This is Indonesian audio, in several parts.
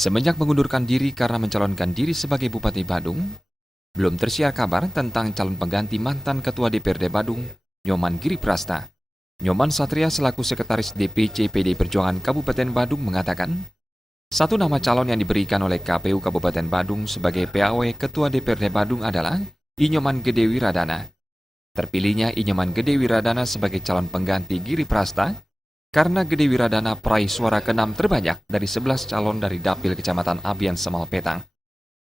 Semenjak mengundurkan diri karena mencalonkan diri sebagai Bupati Badung, belum tersiar kabar tentang calon pengganti mantan Ketua DPRD Badung, Nyoman Giriprasta. Nyoman Satria selaku Sekretaris DPC PD Perjuangan Kabupaten Badung mengatakan, satu nama calon yang diberikan oleh KPU Kabupaten Badung sebagai PAW Ketua DPRD Badung adalah Inyoman Gede Wiradana. Terpilihnya Inyoman Gede Wiradana sebagai calon pengganti Giriprasta karena Gede Wiradana peraih suara ke-6 terbanyak dari 11 calon dari Dapil Kecamatan Abian Semal Petang.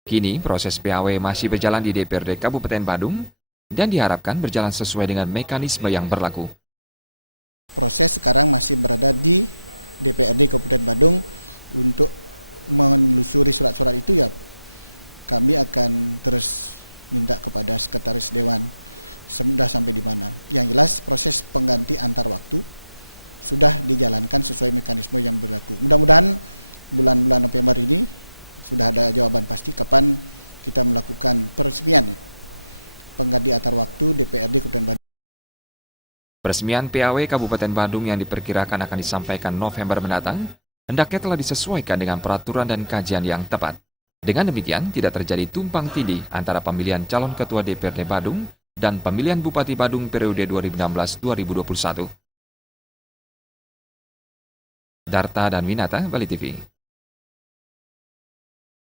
Kini proses PAW masih berjalan di DPRD Kabupaten Badung dan diharapkan berjalan sesuai dengan mekanisme yang berlaku. Proses sekarang masih berada di DPRD Kabupaten Badung untuk menelusuri surat-surat itu ya. Kami akan terus minta kepada Sekretaris Dewan sudah sampai di mana. Yang jelas proses pengganti antar waktu sudah dijalankan sesuai mekanisme yang berlaku. Mudah-mudahan bulan-bulan November ini sudah ada jawaban pasti kapan kita melakukan peresmian pengganti antar waktu DPRD Kabupaten Badung. Peresmian PAW Kabupaten Badung yang diperkirakan akan disampaikan November mendatang, hendaknya telah disesuaikan dengan peraturan dan kajian yang tepat. Dengan demikian, tidak terjadi tumpang tindih antara pemilihan calon Ketua DPRD Badung dan pemilihan Bupati Badung periode 2016-2021. Darta dan Winata, Bali TV.